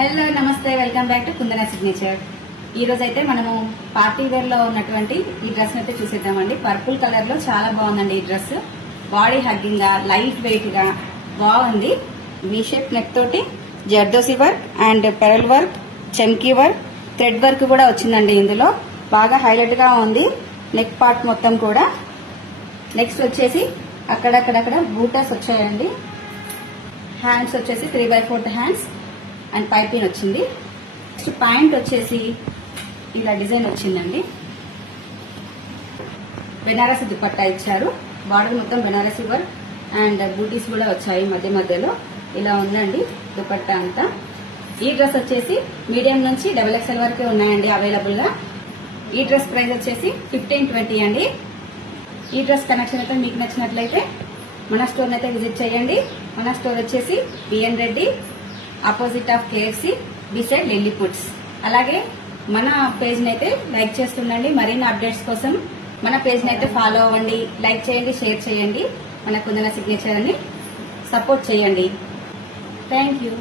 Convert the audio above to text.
Hello నమస్తే, welcome back to Kundana signature. ఈ రోజు అయితే మనము పార్టీ వేర్ లో ఉన్నటువంటి ఈ డ్రెస్ అయితే చూసేద్దామండి. పర్పుల్ కలర్ లో చాలా బాగుందండి ఈ డ్రెస్. బాడీ హగ్గింగ్ గా, లైట్ వెయిట్ గా బాగుంది. వీ షేప్ నెక్ తోటి zardozi work and pearl work, chamki work, thread work కూడా వచ్చిందండి. ఇందులో బాగా హైలైట్ గా ఉంది నెక్ పార్ట్ మొత్తం కూడా. నెక్స్ట్ వచ్చేసి అక్కడక్కడక్కడ బూటాస్ వచ్చాయండి. హ్యాండ్స్ వచ్చేసి 3/4 హ్యాండ్స్ అండ్ పైపింగ్ వచ్చింది. నెక్స్ట్ ప్యాంట్ వచ్చేసి ఇలా డిజైన్ వచ్చిందండి. బెనారసి దుపట్టా ఇచ్చారు. బార్డర్ మొత్తం బెనారసి వర్క్ అండ్ బూటీస్ కూడా వచ్చాయి మధ్య మధ్యలో. ఇలా ఉందండి దుపట్టా అంతా. ఈ డ్రెస్ వచ్చేసి మీడియం నుంచి XXL వరకే ఉన్నాయండి అవైలబుల్ గా. ఈ డ్రెస్ ప్రైస్ వచ్చేసి 1520 అండి. ఈ డ్రెస్ కనెక్షన్ అయితే మీకు నచ్చినట్లయితే మన స్టోర్ అయితే విజిట్ చేయండి. మన స్టోర్ వచ్చేసి B N Reddy, opposite of KFC, beside lily foods. అలాగే మన పేజ్ ని అయితే లైక్ చేస్తుండండి. మరిన్ని అప్డేట్స్ కోసం మన పేజ్ ని అయితే ఫాలో అవ్వండి, లైక్ చేయండి, షేర్ చేయండి. మన కుందన సిగ్నేచర్ అని సపోర్ట్ చేయండి. Thank you.